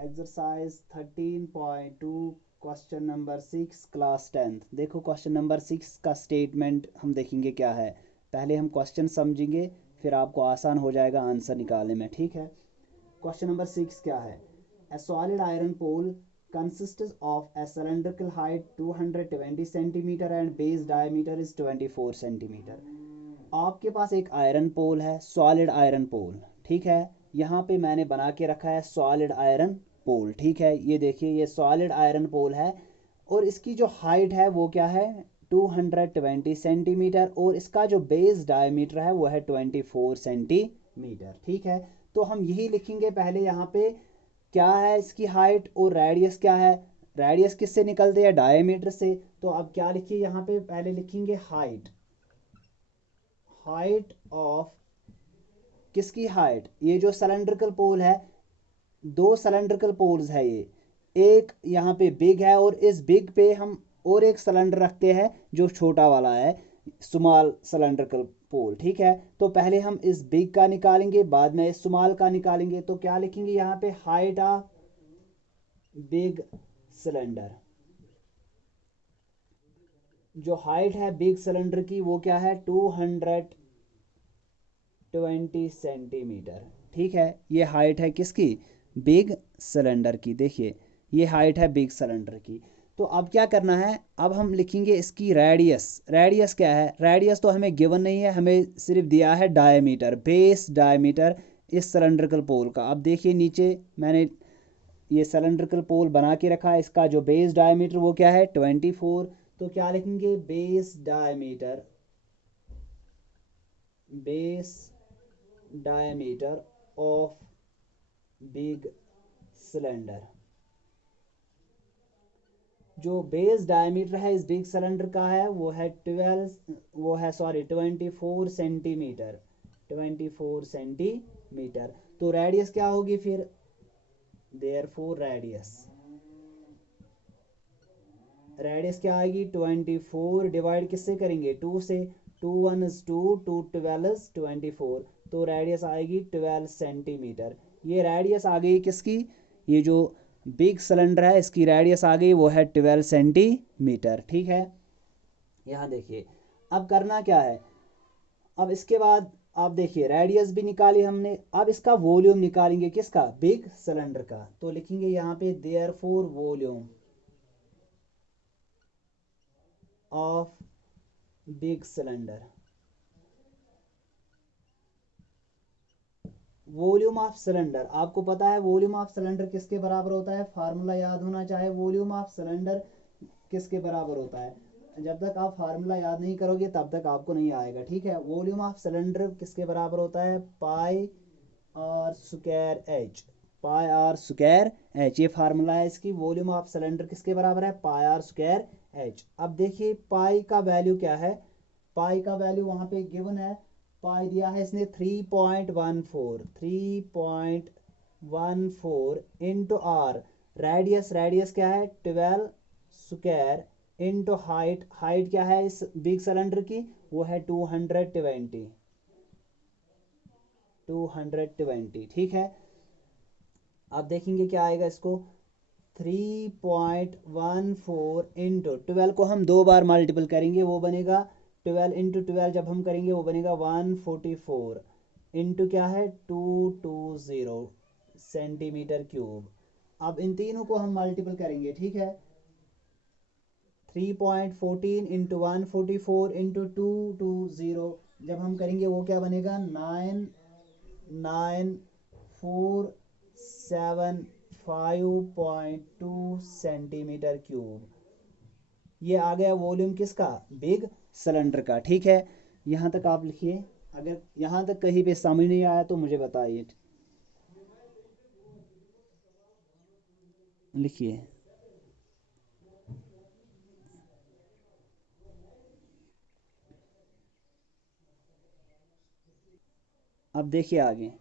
Exercise 13.2 question number 6 class 10th। देखो question number 6 का statement हम देखेंगे क्या है। पहले हम क्वेश्चन समझेंगे, फिर आपको आसान हो जाएगा आंसर निकालने में। ठीक है, क्वेश्चन नंबर 6 क्या है। A solid iron pole consists of a cylindrical height 220 centimeter and base diameter is 24 centimeter। आपके पास एक आयरन पोल है, सॉलिड आयरन पोल। ठीक है, यहाँ पे मैंने बना के रखा है सॉलिड आयरन पोल। ठीक है, ये देखिए ये सॉलिड आयरन पोल है और इसकी जो हाइट है वो क्या है 220 सेंटीमीटर और इसका जो बेस डायमीटर है वो है 24 सेंटीमीटर। ठीक है, तो हम यही लिखेंगे पहले यहाँ पे क्या है इसकी हाइट और रेडियस क्या है। रेडियस किससे निकलते हैं, डायमीटर से। तो अब क्या लिखिए यहाँ पे, पहले लिखेंगे हाइट। हाइट ऑफ किसकी हाइट, ये जो सिलेंड्रिकल पोल है, दो सिलेंड्रिकल पोल्स है ये, एक यहाँ पे बिग है और इस बिग पे हम और एक सिलेंडर रखते हैं जो छोटा वाला है, स्मॉल सिलेंड्रिकल पोल। ठीक है, तो पहले हम इस बिग का निकालेंगे, बाद में इस स्मॉल का निकालेंगे। तो क्या लिखेंगे यहाँ पे, हाइट ऑफ बिग सिलेंडर। जो हाइट है बिग सिलेंडर की वो क्या है 220 सेंटीमीटर। ठीक है, ये हाइट है किसकी, बिग सिलेंडर की। देखिए ये हाइट है बिग सिलेंडर की। तो अब क्या करना है, अब हम लिखेंगे इसकी रेडियस। रेडियस क्या है, रेडियस तो हमें गिवन नहीं है, हमें सिर्फ दिया है डायमीटर, बेस डायमीटर इस सिलेंड्रिकल पोल का। अब देखिए नीचे मैंने ये सिलेंड्रिकल पोल बना के रखा है, इसका जो बेस डायमीटर वो क्या है 24। तो क्या लिखेंगे, base diameter, base diameter of big cylinder. जो बेस डायमीटर है इस बिग सिलेंडर का है वो है 24 सेंटीमीटर, 24 सेंटीमीटर। तो रेडियस क्या होगी फिर, देयरफॉर रेडियस, रेडियस क्या आएगी 24 डिवाइड किससे करेंगे 2 से, 2 1 is 2, 2 12 is 24। तो रेडियस आएगी 12 सेंटीमीटर। ये रेडियस आ गई किसकी, ये जो बिग सिलेंडर है इसकी रेडियस आ गई वो है 12 सेंटीमीटर। ठीक है, यहाँ देखिए अब करना क्या है। अब इसके बाद आप देखिए रेडियस भी निकाली हमने, अब इसका वॉल्यूम निकालेंगे किसका, बिग सिलेंडर का। तो लिखेंगे यहाँ पे therefore volume of big cylinder. Volume of cylinder, आपको पता है वॉल्यूम ऑफ सिलेंडर किसके बराबर होता है, फार्मूला याद होना चाहे वॉल्यूम ऑफ सिलेंडर किसके बराबर होता है। जब तक आप फार्मूला याद नहीं करोगे तब तक आपको नहीं आएगा। ठीक है, वॉल्यूम ऑफ सिलेंडर किसके बराबर होता है, pi r square h, pi r square h, ये फार्मूला है इसकी। वॉल्यूम ऑफ सिलेंडर किसके बराबर है, पाई आर स्क्वायर एच। अब देखिए पाई का वैल्यू क्या है, पाई का वैल्यू वहां पे गिवन है, पाई दिया है इसने 3.14, 3.14 इंटू आर। रेडियस, रेडियस क्या है 12 स्क्वायर इंटू हाइट, हाइट क्या है इस बिग सिलेंडर की वो है 220, 220। ठीक है, अब देखेंगे क्या आएगा इसको, 3.14 इंटू 12 को हम दो बार मल्टीपल करेंगे वो बनेगा 12 इंटू 12, जब हम करेंगे वो बनेगा 144 इंटू क्या है 220 सेंटीमीटर क्यूब। अब इन तीनों को हम मल्टीपल करेंगे। ठीक है, 3.14 इंटू 144 इंटू 220, जब हम करेंगे वो क्या बनेगा 99475.2 सेंटीमीटर क्यूब। ये आ गया वॉल्यूम किसका, बिग सिलेंडर का। ठीक है, यहाँ तक आप लिखिए, अगर यहाँ तक कहीं पे समझ नहीं आया तो मुझे बताइए। लिखिए, अब देखिए आगे।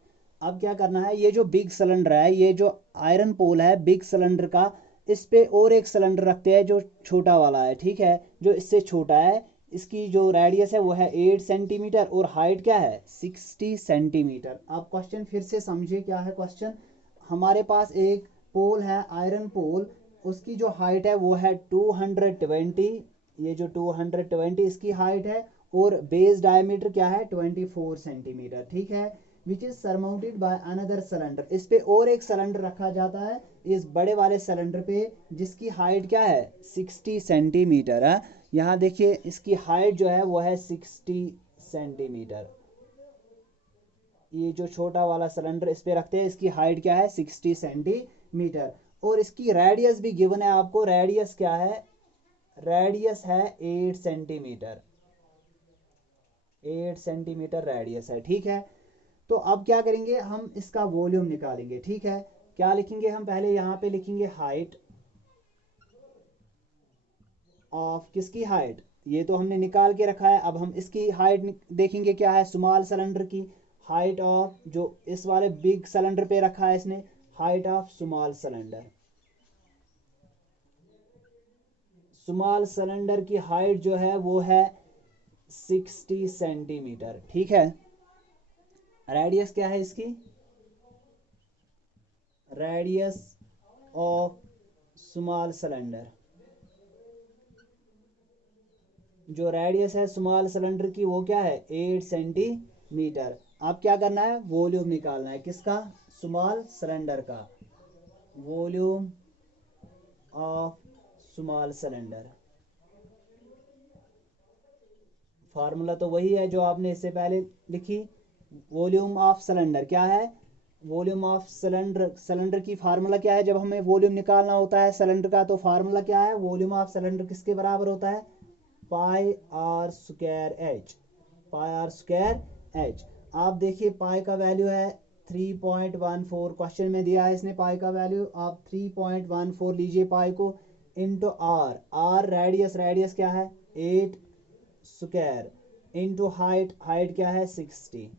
अब क्या करना है, ये जो बिग सिलेंडर है, ये जो आयरन पोल है बिग सिलेंडर का, इस पे और एक सिलेंडर रखते हैं जो छोटा वाला है। ठीक है, जो इससे छोटा है, इसकी जो रेडियस है वो है 8 सेंटीमीटर और हाइट क्या है 60 सेंटीमीटर। अब क्वेश्चन फिर से समझिए क्या है क्वेश्चन। हमारे पास एक पोल है आयरन पोल, उसकी जो हाइट है वो है 220, ये जो 220 इसकी हाइट है, और बेस डायमीटर क्या है 24 सेंटीमीटर, ठीक है। Which is surmounted by another cylinder, इस पे और एक सिलेंडर रखा जाता है इस बड़े वाले सिलेंडर पे, जिसकी हाइट क्या है 60 सेंटीमीटर है। यहाँ देखिए इसकी हाइट जो है वो है 60 सेंटीमीटर। ये जो छोटा वाला सिलेंडर इस पे रखते हैं, इसकी हाइट क्या है 60 सेंटीमीटर, और इसकी रेडियस भी गिवन है आपको। रेडियस क्या है, रेडियस है 8 सेंटीमीटर, 8 सेंटीमीटर रेडियस है, ठीक है। तो अब क्या करेंगे, हम इसका वॉल्यूम निकालेंगे, ठीक है। क्या लिखेंगे हम, पहले यहाँ पे लिखेंगे हाइट ऑफ, किसकी हाइट, ये तो हमने निकाल के रखा है। अब हम इसकी हाइट देखेंगे क्या है, स्मॉल सिलेंडर की हाइट ऑफ, जो इस वाले बिग सिलेंडर पे रखा है इसने, height of small cylinder, small cylinder की हाइट जो है वो है 60 सेंटीमीटर, ठीक है। रेडियस क्या है इसकी, रेडियस ऑफ स्मॉल सिलेंडर, जो रेडियस है स्मॉल सिलेंडर की वो क्या है 8 सेंटीमीटर। अब क्या करना है, वॉल्यूम निकालना है, किसका, स्मॉल सिलेंडर का, volume of small cylinder. Formula तो वही है जो आपने इससे पहले लिखी। वॉल्यूम ऑफ सिलेंडर क्या है, वॉल्यूम ऑफ सिलेंडर, सिलेंडर की फार्मूला क्या है, जब हमें वॉल्यूम निकालना होता है सिलेंडर का, तो फार्मूला क्या है, वॉल्यूम ऑफ सिलेंडर किसके बराबर होता है, pi r square h, pi r square h. आप देखिए पाई का वैल्यू है 3.14, क्वेश्चन में दिया है इसने पाई का वैल्यू, आप 3.14 लीजिए पाई को, into R, R radius, radius क्या है 8 स्क्वायर, इंटू हाइट, हाइट क्या है 60।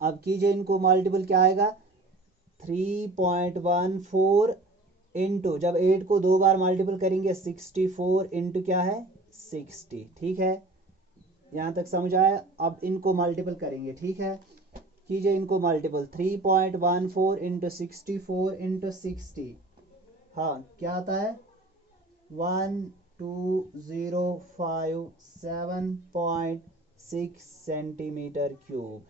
अब कीजिए इनको मल्टीपल, क्या आएगा 3.14 इंटू, जब 8 को दो बार मल्टीपल करेंगे 64 इंटू क्या है 60, ठीक है। यहाँ तक समझ आया। अब इनको मल्टीपल करेंगे, ठीक है, कीजिए इनको मल्टीपल, 3.14 इंटू 64 इंटू 60, हाँ क्या आता है 12057.6 सेंटीमीटर क्यूब।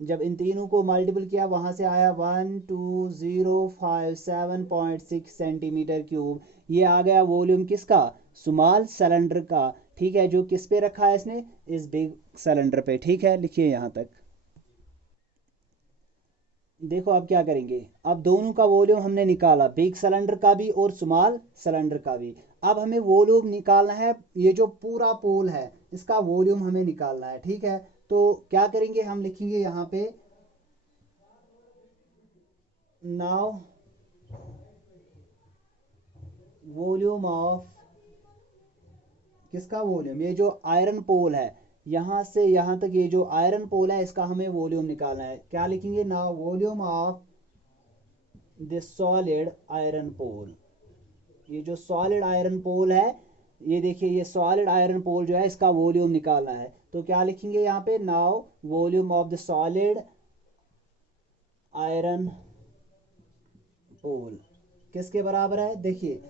जब इन तीनों को मल्टीपल किया वहां से आया 12057.6 सेंटीमीटर क्यूब। ये आ गया वॉल्यूम किसका, स्मॉल सिलेंडर का, ठीक है, जो किस पे रखा है इसने, इस बिग सिलेंडर पे, ठीक है। लिखिए यहाँ तक। देखो अब क्या करेंगे, अब दोनों का वॉल्यूम हमने निकाला, बिग सिलेंडर का भी और स्मॉल सिलेंडर का भी। अब हमें वॉल्यूम निकालना है, ये जो पूरा पोल है इसका वॉल्यूम हमें निकालना है, ठीक है। तो क्या करेंगे, हम लिखेंगे यहाँ पे नाउ वॉल्यूम ऑफ, किसका वॉल्यूम, ये जो आयरन पोल है यहां से यहां तक, ये जो आयरन पोल है इसका हमें वॉल्यूम निकालना है। क्या लिखेंगे, now volume of this solid iron pole, ये जो सॉलिड आयरन पोल है, ये देखिए ये सॉलिड आयरन पोल जो है इसका वॉल्यूम निकालना है। तो क्या लिखेंगे यहाँ पे, now volume of the solid iron pole किसके बराबर है, देखिए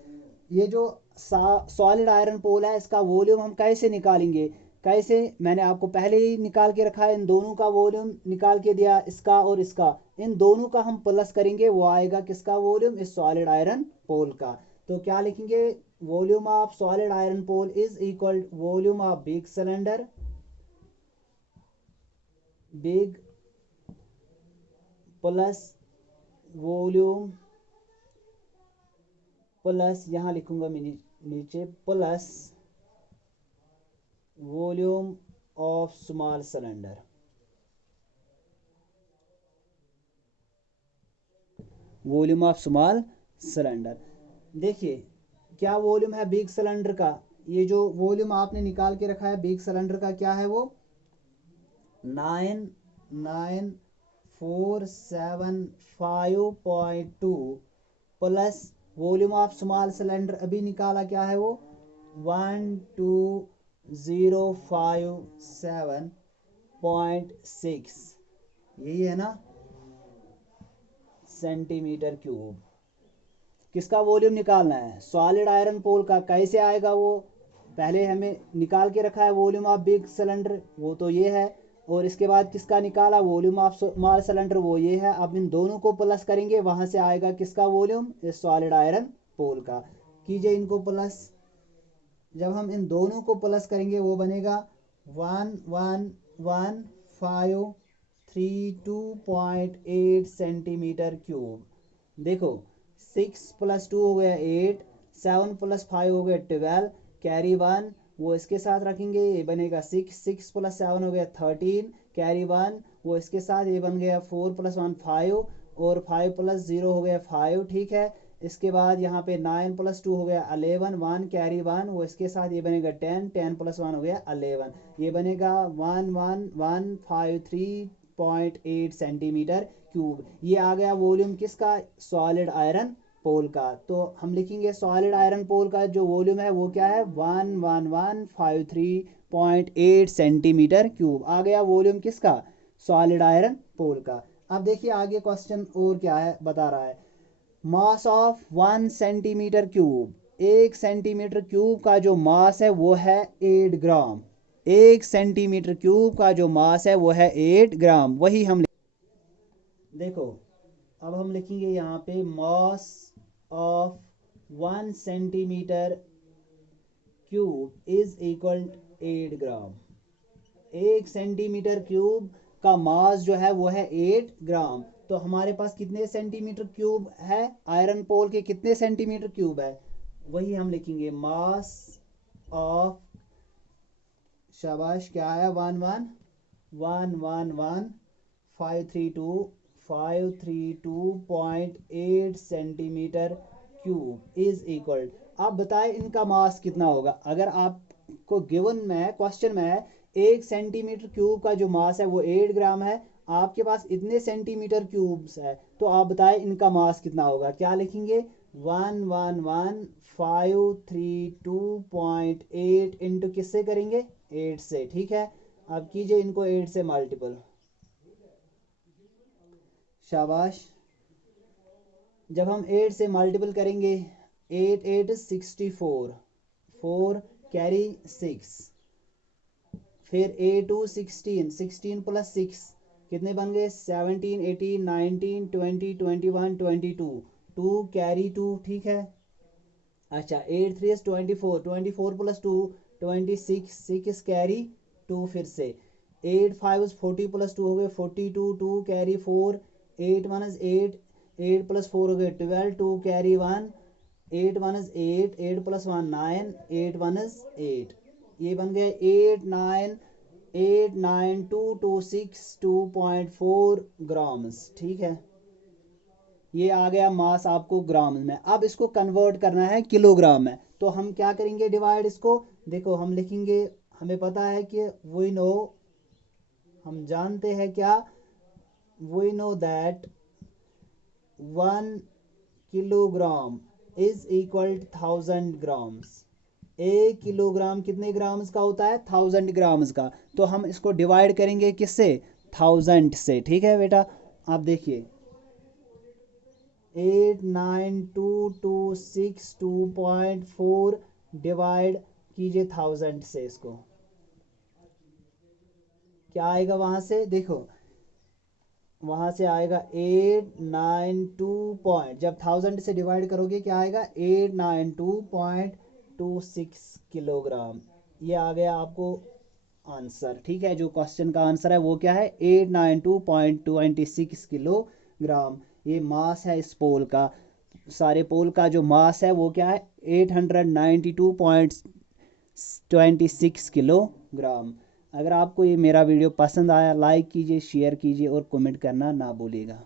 ये जो सॉलिड आयरन पोल है इसका वॉल्यूम हम कैसे निकालेंगे, कैसे, मैंने आपको पहले ही निकाल के रखा है, इन दोनों का वॉल्यूम निकाल के दिया, इसका और इसका, इन दोनों का हम प्लस करेंगे, वो आएगा किसका वॉल्यूम, इस सॉलिड आयरन पोल का। तो क्या लिखेंगे, volume of solid iron pole is equal volume of big cylinder, big plus volume, plus यहाँ लिखूंगा नीचे, plus volume of small cylinder, volume of small cylinder. देखिए क्या वॉल्यूम है बिग सिलेंडर का, ये जो वॉल्यूम आपने निकाल के रखा है बिग सिलेंडर का क्या है, वो 99475.2 plus volume of small cylinder अभी निकाला क्या है, वो 12057.6, यही है ना, सेंटीमीटर क्यूब। किसका वॉल्यूम निकालना है? सॉलिड आयरन पोल का। कैसे आएगा वो? पहले हमें निकाल के रखा है वॉल्यूम ऑफ बिग सिलेंडर, वो तो ये है, और इसके बाद किसका निकाला? वॉल्यूम ऑफ स्मॉल सिलेंडर, वो ये है। अब इन दोनों को प्लस करेंगे, वहां से आएगा किसका वॉल्यूम? इस सॉलिड आयरन पोल का। कीजिए इनको प्लस। जब हम इन दोनों को प्लस करेंगे वो बनेगा 111532.8 सेंटीमीटर क्यूब। देखो 6 + 2 हो गया 8, 7 + 5 हो गया 12, कैरी 1 वो इसके साथ रखेंगे, ये बनेगा 6, 6 + 7 हो गया 13, कैरी 1 वो इसके साथ, ये बन गया 4 + 1 5, और 5 + 0 हो गया 5, ठीक है। इसके बाद यहाँ पे 9 + 2 हो गया 11, 1 कैरी 1 वो इसके साथ, ये बनेगा 10, 10 + 1 हो गया 11, ये बनेगा 111538 सेंटीमीटर क्यूब। ये आ गया वॉल्यूम किसका? सॉलिड आयरन पोल का। तो हम लिखेंगे सॉलिड आयरन पोल का जो वॉल्यूम है वो क्या है? 111538 सेंटीमीटर क्यूब। आ गया वॉल्यूम किसका? सॉलिड आयरन पोल का। अब देखिए आगे क्वेश्चन और क्या है, बता रहा है mass of 1 centimetre cube. 1 centimetre cube का जो मास है वो है 8 ग्राम। 1 सेंटीमीटर क्यूब का जो मास है वो है 8 ग्राम। वही हम देखो, अब हम लिखेंगे यहाँ पे mass of 1 centimetre cube is equal 8 gram. 1 centimetre cube का मास जो है वो है 8 ग्राम। तो हमारे पास कितने सेंटीमीटर क्यूब है? आयरन पोल के कितने सेंटीमीटर क्यूब है? वही हम लिखेंगे मास ऑफ, शाबाश, क्या है? 532.8 सेंटीमीटर क्यूब इज इक्वल। आप बताएं इनका मास कितना होगा? अगर आपको गिवन में क्वेश्चन में 1 सेंटीमीटर क्यूब का जो मास है वो 8 ग्राम है, आपके पास इतने सेंटीमीटर क्यूब्स है, तो आप बताएं इनका मास कितना होगा? क्या लिखेंगे? 111532.8 इंटू किससे करेंगे? 8 से, ठीक है। अब कीजिए इनको 8 से मल्टीपल, शाबाश। जब हम 8 से मल्टीपल करेंगे, 8 8 64, 4 कैरी 6, फिर 8 2 16, 16 + 6 कितने बन गए? 17 18 19 20 21 22, 2 कैरी 2, ठीक है। अच्छा 8 3 24, 24 + 2 26, 6 कैरी 2, फिर से 8 5 40 + 2 हो गए 42, 2 कैरी 4, 8 1 8, 8 + 4 हो गए 12, 2 कैरी 1, 8 1 8, 8 + 1 9, 8 1 8, ये बन गए 8 9 8 9 2 2 6 2.4 ग्राम्स, ठीक है। ये आ गया मास आपको ग्राम में। अब इसको कन्वर्ट करना है किलोग्राम में, तो हम क्या करेंगे? डिवाइड इसको। देखो हम लिखेंगे, हमें पता है कि वी नो, हम जानते हैं क्या? We know that 1 kilogram is equal 1000 grams. 1 kilogram कितने ग्राम्स का होता है? 1000 ग्राम्स का। तो हम इसको डिवाइड करेंगे किससे? 1000 से, ठीक है बेटा। आप देखिए 89226 डिवाइड कीजिए 1000 से, इसको क्या आएगा वहां से? देखो वहां से आएगा 892 पॉइंट, जब 1000 से डिवाइड करोगे क्या आएगा? 892.26 किलोग्राम। ये आ गया आपको आंसर, ठीक है। जो क्वेश्चन का आंसर है वो क्या है? 892.26 किलोग्राम। ये मास है इस पोल का। सारे पोल का जो मास है वो क्या है? 892.26 किलोग्राम। अगर आपको ये मेरा वीडियो पसंद आया, लाइक कीजिए, शेयर कीजिए और कमेंट करना ना भूलिएगा।